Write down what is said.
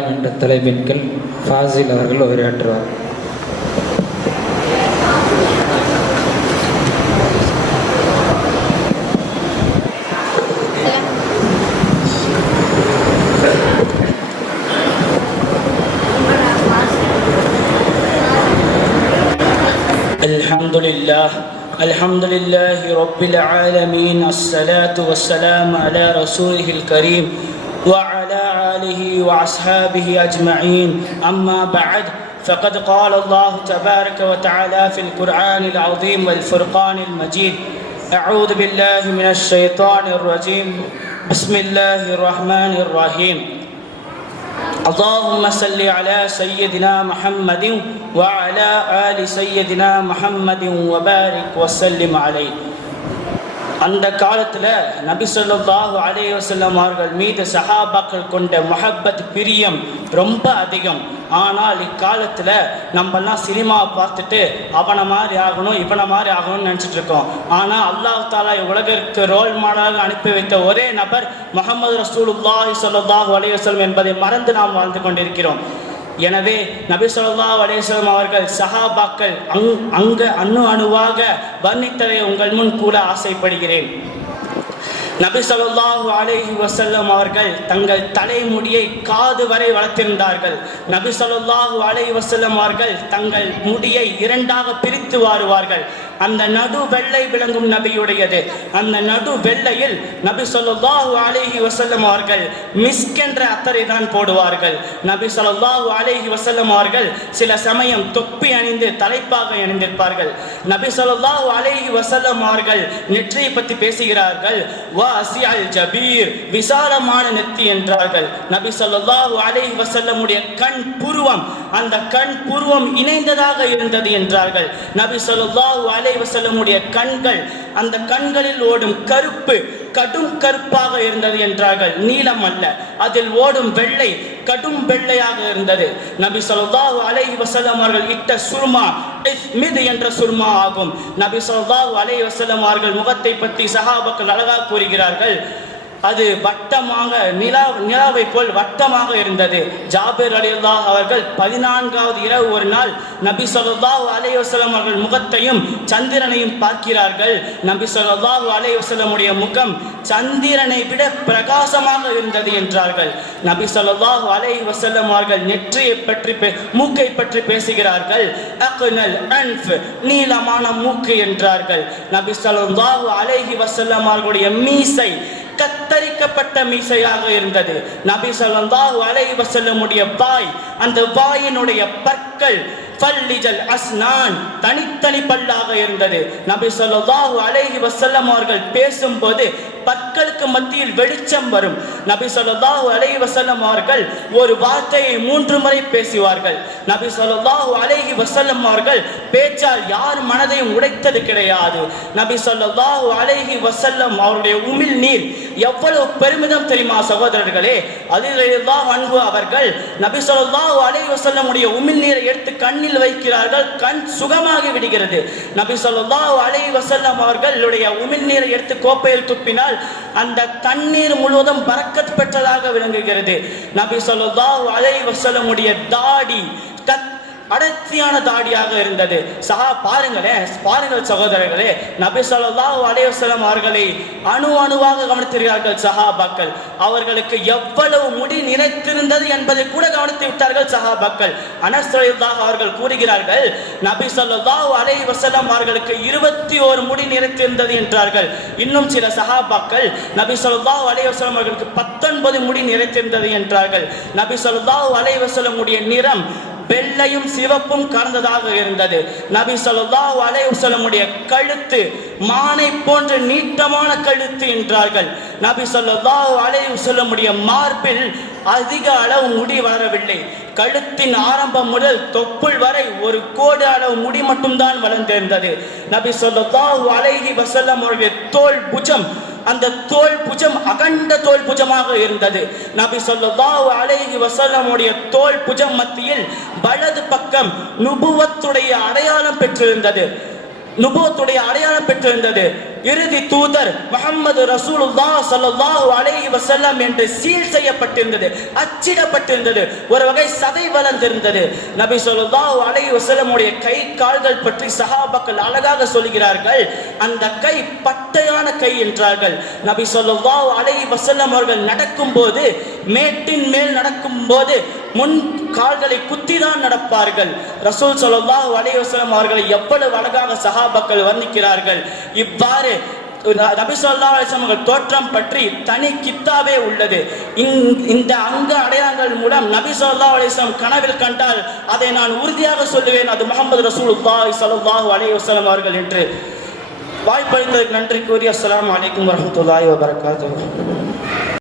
என்ற தலைப்பின் கீழ் ஃபாசில் அவர்கள் உரையாற்றுவார் الحمد لله الحمد لله رب العالمين الصلاة والسلام على رسوله الكريم وعلى آله وأصحابه أجمعين. أما بعد فقد قال الله تبارك وتعالى في القرآن العظيم والفرقان المجيد أعوذ بالله من الشيطان الرجيم. بسم الله الرحمن الرحيم. اللهم صل على سيدنا محمد وعلى آل سيدنا محمد وبارك وسلم عليه. அந்த காலத்துல நபி ஸல்லல்லாஹு அவர்கள் மீது சஹாபாக்கள் கொண்ட முஹப்பத் பிரியம் ரொம்ப அதிகம். ஆனால் இக்காலத்துல நம்மெல்லாம் சினிமா பார்த்துட்டு அவனை மாதிரி ஆகணும் இவனை மாதிரி ஆகணும்னு நினைச்சிட்டு இருக்கோம். ஆனா அல்லாஹ் தாலா உலகிற்கு ரோல் மாடலாக அனுப்பி வைத்த ஒரே நபர் முகமது ரசூலுல்லாஹி ஸல்லல்லாஹு அலைஹி வஸல்லம் என்பதை மறந்து நாம் வாழ்ந்து கொண்டிருக்கிறோம். எனவே நபி சொல்லா அலைஹி அவர்கள் சஹாபாக்கள் அங் அங்க அணு அணுவாக வர்ணித்ததை உங்கள் முன் கூட ஆசைப்படுகிறேன். நபி சொல்லாஹு அலேஹி வசல்லம் அவர்கள் தங்கள் தலைமுடியை காது வரை வளர்த்திருந்தார்கள். நபி சொல்லாஹு அலேஹி வசல்லம் அவர்கள் தங்கள் முடியை இரண்டாக பிரித்து வாருவார்கள். அந்த நடு வெள்ளை விளங்கும் நபியுடையது. அந்த நடு வெள்ளையில் நபி சொல்லாஹு அலேஹி வசல்லம் அவர்கள் மிஸ்க் என்ற அத்தரை தான் போடுவார்கள். நபி சொல்லாஹு அலேஹி வசல்லம் அவர்கள் சில சமயம் தொப்பி அணிந்து தலைப்பாக அணிந்திருப்பார்கள். நபி சொல்லாஹு அலேஹி வசல்லம் அவர்கள் நெற்றியை பற்றி பேசுகிறார்கள். வாசியல் ஜபீர் விசாலமான நெத்தி என்றார்கள். நபி சொல்லாஹு அலேஹி வசல்லமுடைய கண் புருவம் அந்த கண் புருவம் இணைந்ததாக இருந்தது என்றார்கள். நபி ஸல்லல்லாஹு அலைஹி வஸல்லமுடைய கண்கள் அந்த கண்களில் ஓடும் கருப்பு கடும் கருப்பாக இருந்தது என்றார்கள். நீலம் அல்ல. அதில் ஓடும் வெள்ளை கடும் வெள்ளையாக இருந்தது. நபி சொல்லாஹு அலை வஸல்லம் அவர்கள் இட்ட சுர்மா மிது என்ற சுர்மா ஆகும். நபி சொல்லாஹு அலை வஸல்லம் அவர்கள் முகத்தை பற்றி சஹாபாக்கள் அழகாக கூறுகிறார்கள். அது வட்டமாக நிலா நிலாவை போல் வட்டமாக இருந்தது. ஜாபிர் அலியுல்லாஹ் அவர்கள் பதினான்காவது இரவு ஒரு நாள் நபி சொல்லாஹு அலைஹி அவர்கள் முகத்தையும் சந்திரனையும் பார்க்கிறார்கள். நபி சொல்லாஹு அலைஹி முகம் சந்திரனை விட பிரகாசமாக இருந்தது என்றார்கள். நபி சொல்லாஹு அலை வஸல்லம் அவர்கள் நெற்றியை பற்றி பே- மூக்கை பற்றி பேசுகிறார்கள். அக்னல் அன்ஃப் நீளமான மூக்கு என்றார்கள். நபி சொல்லாஹு அலைஹி வசல்லம் அவர்களுடைய மீசை கத்தரிக்கப்பட்ட மீசையாக இருந்தது. நபி ஸல்லல்லாஹு அலைஹி வஸல்லமுடைய வாய் அந்த வாயினுடைய பற்கள் ஃபல்லிஜல் அஸ்னான் தனித்தனி பல்லாக இருந்தது. நபி ஸல்லல்லாஹு அலைஹி வஸல்லம் அவர்கள் பேசும்போது பற்களுக்கு மத்தியில் வெளிச்சம் வரும். நபி ஸல்லல்லாஹு அலைஹி வஸல்லம் அவர்கள் ஒரு வார்த்தையை மூன்று முறை பேசுவார்கள். நபி ஸல்லல்லாஹு அலைஹி வஸல்லம் அவர்கள் பேச்சால் யார் மனதையும் உடைத்தது கிடையாது. நபி ஸல்லல்லாஹு அலைஹி வஸல்லம் அவருடைய உமிழ் நீர் எவ்வளவு பெருமிதம் தெரியுமா சகோதரர்களே? அதிலாஹ் அன்பு அவர்கள் நபி சொல்லா அலை வசல்லமுடைய உமிழ்நீரை எடுத்து கண்ணில் வைக்கிறார்கள் கண் சுகமாகி விடுகிறது. நபி சொல்லா அலை வசல்லம் அவர்களுடைய உமிழ்நீரை எடுத்து கோப்பையில் துப்பினால் அந்த தண்ணீர் முழுவதும் பறக்கத் பெற்றதாக விளங்குகிறது. நபி சொல்லா அலை வசல்லமுடைய உடைய தாடி அடர்த்தியான தாடியாக இருந்தது. சகா பாருங்களேன் பாருங்கள் சகோதரர்களே நபி சொல்லா அலையவசலம் அவர்களை அணு அணுவாக கவனித்திருக்கிறார்கள் சஹாபாக்கள். அவர்களுக்கு எவ்வளவு முடி நினைத்திருந்தது என்பதை கூட கவனித்து விட்டார்கள் சஹாபாக்கள். அனஸ் அவர்கள் கூறுகிறார்கள் நபி சொல்லா அலைவசலம் அவர்களுக்கு இருபத்தி ஒரு முடி நிறைத்திருந்தது என்றார்கள். இன்னும் சில சஹாபாக்கள் நபி சொல்லா அலைவசலம் அவர்களுக்கு பத்தொன்பது முடி நிறைத்திருந்தது என்றார்கள். நபி சொல்லா அலைவசலம் உடைய நிறம் வெள்ளையும் சிவப்பும் கலந்ததாக இருந்தது. நபி சொல்லா அலையுசலமுடைய கழுத்து மானை போன்ற நீட்டமான கழுத்து என்றார்கள். நபி சொல்லா அலையுசலமுடைய மார்பில் அதிக அளவு முடி வளரவில்லை. கழுத்தின் ஆரம்பம் முதல் தொப்புள் வரை ஒரு கோடு அளவு முடி மட்டும்தான் வளர்ந்திருந்தது. நபி சொல்லா அலைஹி வஸல்லம் தோல் புஜம் அந்த தோல் புஜம் அகண்ட தோல் புஜமாக இருந்தது. நபி ஸல்லல்லாஹு அலைஹி வசல்லமுடைய தோல் புஜம் மத்தியில் வலது பக்கம் நுபுவத்துடைய அடையாளம் பெற்றிருந்தது. நுபுவத்துடைய அடையாளம் பெற்றிருந்தது. இறுதி தூதர் முகமது ரசூலுல்லா ஸல்லல்லாஹு அலைஹி வசல்லம் என்று சீல் செய்யப்பட்டிருந்தது அச்சிடப்பட்டிருந்தது ஒரு வகை சதை வளர்ந்திருந்தது. நபி ஸல்லல்லாஹு அலைஹி வசல்லமுடைய கை கால்கள் பற்றி சஹாபாக்கள் அழகாக சொல்கிறார்கள் அந்த கை பட்டையான கை என்றார்கள். நபி ஸல்லல்லாஹு அலைஹி வசல்லம் அவர்கள் நடக்கும்போது மேட்டின் மேல் நடக்கும்போது முன் கால்களை குத்திதான் நடப்பார்கள். ரசூல் ஸல்லல்லாஹு அலைஹி அவர்களை எவ்வளவு அழகாக சகாபக்கள் வர்ணிக்கிறார்கள். இவ்வாறு நபி ஸல்லல்லாஹு தோற்றம் பற்றி தனி கித்தாவே உள்ளது. இந்த அங்க அடையாளங்கள் மூலம் நபி சொல்லா அலிஸ்லாம் கனவில் கண்டால் அதை நான் உறுதியாக சொல்லுவேன். அது முகமது ரசூல் ஸல்லல்லாஹு அலைஹி வஸல்லம் அவர்கள் என்று. வாய்ப்பளித்ததற்கு நன்றி கூறி அஸ்லாம் வலைக்கம் வரஹ்மத்துல்லாஹி வபரகாத்துஹு.